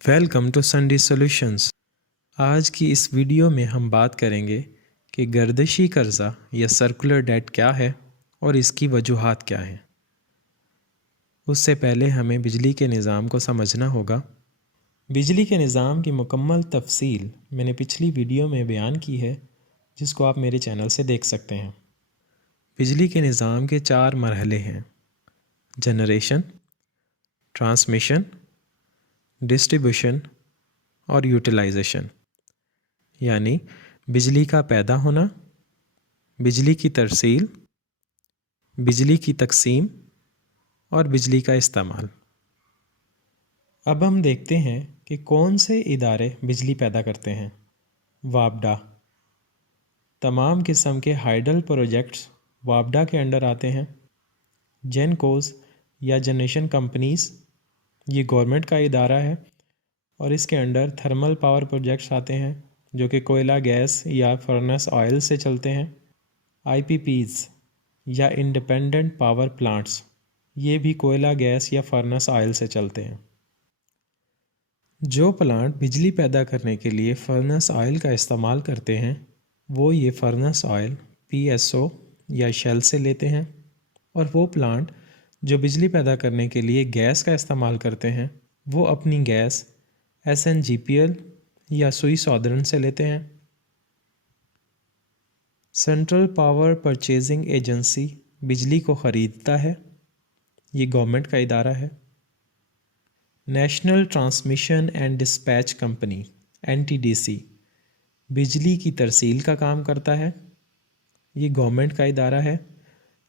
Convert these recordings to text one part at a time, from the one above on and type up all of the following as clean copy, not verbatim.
Welcome to Sunday solutions. آج کی اس video میں ہم بات کریں گے کہ گردشی قرضہ یا سرکولر ڈیٹ کیا ہے اور اس کی وجوہات کیا ہیں۔ اس سے پہلے ہمیں بجلی کے نظام کو سمجھنا ہوگا۔ بجلی کے نظام کی مکمل تفصیل میں نے پچھلی ویڈیو میں بیان کی ہے، جس کو آپ میرے چینل سے دیکھ سکتے ہیں۔ بجلی کے نظام کے 4 مرحلے ہیں: جنریشن، ٹرانسمیشن، ڈسٹریبیوشن اور یوٹیلائزیشن، یعنی بجلی کا پیدا ہونا، بجلی کی ترسیل، بجلی کی تقسیم اور بجلی کا استعمال۔ اب ہم دیکھتے ہیں کہ کون سے ادارے بجلی پیدا کرتے ہیں۔ وابڈا، تمام قسم کے ہائیڈل پروجیکٹس وابڈا کے انڈر آتے ہیں۔ جینکوز یا جنریشن کمپنیز، یہ گورنمنٹ کا ادارہ ہے اور اس کے انڈر تھرمل پاور پروجیکٹس آتے ہیں جو کہ کوئلہ گیس یا فرنس آئل سے چلتے ہیں۔ آئی پی پیز یا انڈیپینڈنٹ پاور پلانٹس، یہ بھی کوئلہ گیس یا فرنس آئل سے چلتے ہیں۔ جو پلانٹ بجلی پیدا کرنے کے لیے فرنس آئل کا استعمال کرتے ہیں وہ یہ فرنس آئل PSO یا شیل سے لیتے ہیں، اور وہ پلانٹ جو بجلی پیدا کرنے کے لیے گیس کا استعمال کرتے ہیں وہ اپنی گیس SNGPL یا سوئی سودرن سے لیتے ہیں۔ سینٹرل پاور پرچیزنگ ایجنسی بجلی کو خریدتا ہے، یہ گورنمنٹ کا ادارہ ہے۔ National transmission and dispatch company NTDC بجلی کی ترسیل کا کام کرتا ہے، یہ گورنمنٹ کا ادارہ ہے۔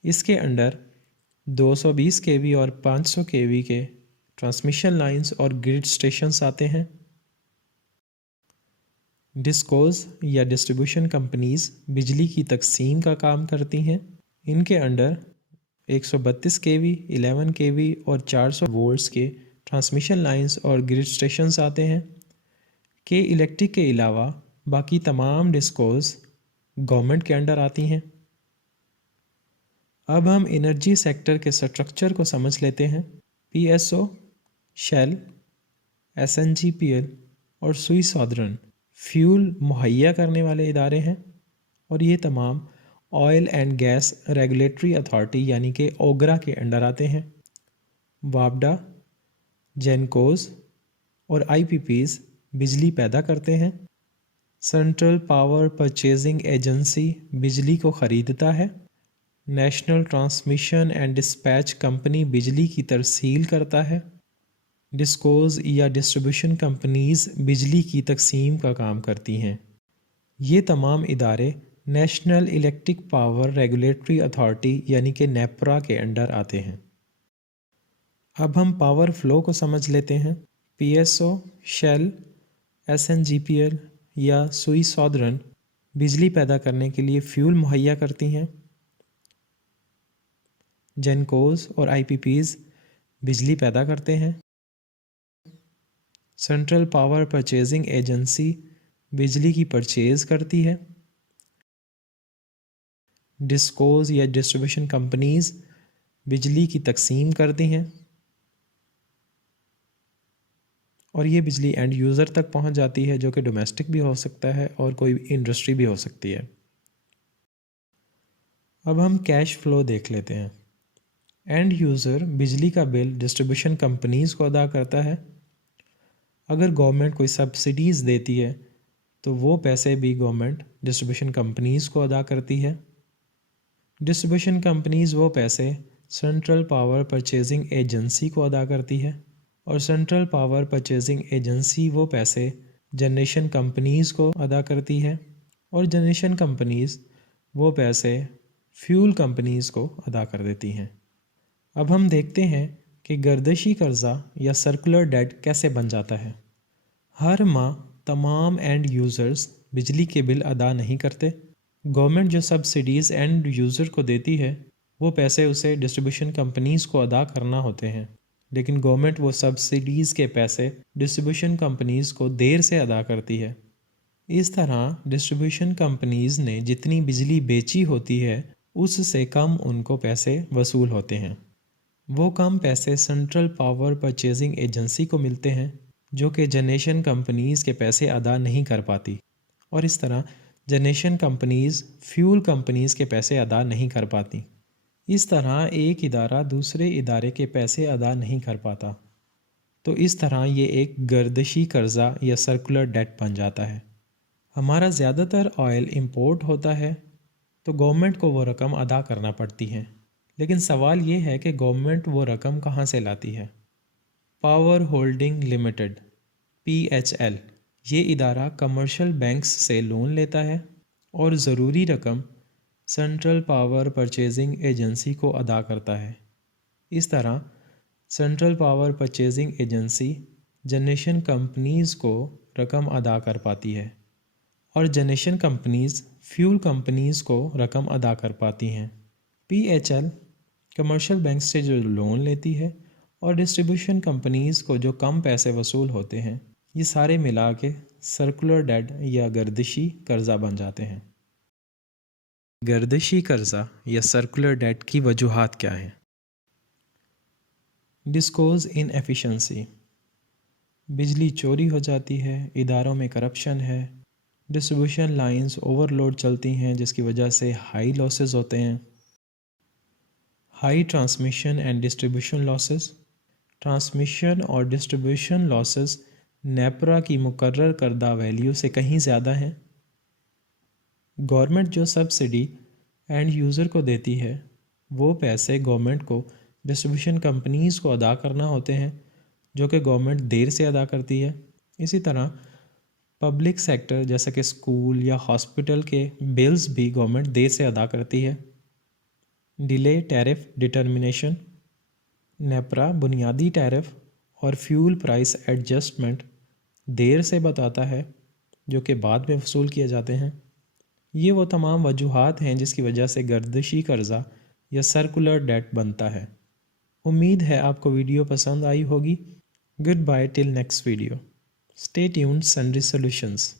اس کے انڈر 220 kV اور 500 kV کے ٹرانسمیشن لائنز اور گرڈ اسٹیشنز آتے ہیں۔ ڈسکوز یا ڈسٹریبیوشن کمپنیز بجلی کی تقسیم کا کام کرتی ہیں، ان کے انڈر 132 kV، 11 kV اور 400 وولٹس کے ٹرانسمیشن لائنز اور گرڈ اسٹیشنز آتے ہیں۔ کہ الیکٹرک کے علاوہ باقی تمام ڈسکوز گورنمنٹ کے انڈر آتی ہیں۔ اب ہم انرجی سیکٹر کے سٹرکچر کو سمجھ لیتے ہیں۔ PSO، شیل، SNGPL اور سوئی سودرن فیول مہیا کرنے والے ادارے ہیں، اور یہ تمام oil and gas regulatory authority یعنی کہ اوگرا کے انڈر آتے ہیں۔ وابڈا، جینکوز اور IPPs بجلی پیدا کرتے ہیں۔ سینٹرل پاور پرچیزنگ ایجنسی بجلی کو خریدتا ہے۔ National transmission and dispatch company بجلی کی ترسیل کرتا ہے۔ ڈسکوز یا ڈسٹریبیوشن کمپنیز بجلی کی تقسیم کا کام کرتی ہیں۔ یہ تمام ادارے national electric power regulatory authority یعنی کہ نیپرا کے انڈر آتے ہیں۔ اب ہم پاور فلو کو سمجھ لیتے ہیں۔ PSO، شیل، SNGPL یا سوئی سودرن بجلی پیدا کرنے کے لیے فیول مہیا کرتی ہیں۔ جینکوز اور IPPs بجلی پیدا کرتے ہیں۔ سینٹرل پاور پرچیزنگ ایجنسی بجلی کی پرچیز کرتی ہے۔ ڈسکوز یا ڈسٹریبیوشن کمپنیز بجلی کی تقسیم کرتی ہیں، اور یہ بجلی اینڈ یوزر تک پہنچ جاتی ہے، جو کہ ڈومیسٹک بھی ہو سکتا ہے اور کوئی انڈسٹری بھی ہو سکتی ہے۔ اب ہم کیش فلو دیکھ لیتے ہیں۔ اینڈ یوزر بجلی کا بل ڈسٹریبیوشن کمپنیز کو ادا کرتا ہے۔ اگر گورنمنٹ کوئی سبسڈیز دیتی ہے تو وہ پیسے بھی گورنمنٹ ڈسٹریبیوشن کمپنیز کو ادا کرتی ہے۔ ڈسٹریبیوشن کمپنیز وہ پیسے سینٹرل پاور پرچیزنگ ایجنسی کو ادا کرتی ہے، اور سینٹرل پاور پرچیزنگ ایجنسی وہ پیسے جنریشن کمپنیز کو ادا کرتی ہے، اور جنریشن کمپنیز وہ پیسے فیول کمپنیز کو ادا کر دیتی ہیں۔ اب ہم دیکھتے ہیں کہ گردشی قرضہ یا سرکولر ڈیٹ کیسے بن جاتا ہے۔ ہر ماہ تمام اینڈ یوزرز بجلی کے بل ادا نہیں کرتے۔ گورنمنٹ جو سبسڈیز اینڈ یوزر کو دیتی ہے وہ پیسے اسے ڈسٹریبیوشن کمپنیز کو ادا کرنا ہوتے ہیں، لیکن گورنمنٹ وہ سبسڈیز کے پیسے ڈسٹریبیوشن کمپنیز کو دیر سے ادا کرتی ہے۔ اس طرح ڈسٹریبیوشن کمپنیز نے جتنی بجلی بیچی ہوتی ہے اس سے کم ان کو پیسے وصول ہوتے ہیں۔ وہ کم پیسے سینٹرل پاور پرچیزنگ ایجنسی کو ملتے ہیں، جو کہ جنریشن کمپنیز کے پیسے ادا نہیں کر پاتی، اور اس طرح جنریشن کمپنیز فیول کمپنیز کے پیسے ادا نہیں کر پاتی۔ اس طرح ایک ادارہ دوسرے ادارے کے پیسے ادا نہیں کر پاتا، تو اس طرح یہ ایک گردشی قرضہ یا سرکولر ڈیٹ بن جاتا ہے۔ ہمارا زیادہ تر آئل امپورٹ ہوتا ہے تو گورنمنٹ کو وہ رقم ادا کرنا پڑتی ہے، لیکن سوال یہ ہے کہ گورنمنٹ وہ رقم کہاں سے لاتی ہے؟ پاور ہولڈنگ لمیٹڈ (PHL) یہ ادارہ کمرشل بینکس سے لون لیتا ہے اور ضروری رقم سینٹرل پاور پرچیزنگ ایجنسی کو ادا کرتا ہے۔ اس طرح central power purchasing agency generation companies کو رقم ادا کر پاتی ہے، اور جنریشن کمپنیز فیول کمپنیز کو رقم ادا کر پاتی ہیں۔ PHL کمرشل بینک سے جو لون لیتی ہے اور ڈسٹریبیوشن کمپنیز کو جو کم پیسے وصول ہوتے ہیں، یہ سارے ملا کے سرکولر ڈیٹ یا گردشی قرضہ بن جاتے ہیں۔ گردشی قرضہ یا سرکولر ڈیٹ کی وجوہات کیا ہیں؟ ڈسکوز ان ایفیشنسی، بجلی چوری ہو جاتی ہے، اداروں میں کرپشن ہے، ڈسٹریبیوشن لائنز اوور لوڈ چلتی ہیں جس کی وجہ سے ہائی لاسز ہوتے ہیں۔ High transmission and distribution losses, transmission اور ڈسٹریبیوشن لاسز نیپرا کی مقرر کردہ ویلیو سے کہیں زیادہ ہیں۔ گورنمنٹ جو سبسڈی اینڈ یوزر کو دیتی ہے، وہ پیسے گورنمنٹ کو ڈسٹریبیوشن کمپنیز کو ادا کرنا ہوتے ہیں، جو کہ گورنمنٹ دیر سے ادا کرتی ہے۔ اسی طرح پبلک سیکٹر جیسا کہ اسکول یا ہاسپٹل کے بلز بھی گورنمنٹ دیر سے ادا کرتی ہے۔ ڈیلے ٹیرف ڈٹرمنیشن، نیپرا بنیادی ٹیرف اور فیول پرائس ایڈجسٹمنٹ دیر سے بتاتا ہے، جو کہ بعد میں وصول کیے جاتے ہیں۔ یہ وہ تمام وجوہات ہیں جس کی وجہ سے گردشی قرضہ یا سرکولر ڈیٹ بنتا ہے۔ امید ہے آپ کو ویڈیو پسند آئی ہوگی۔ Good bye till next video. Stay tuned Sundry solutions.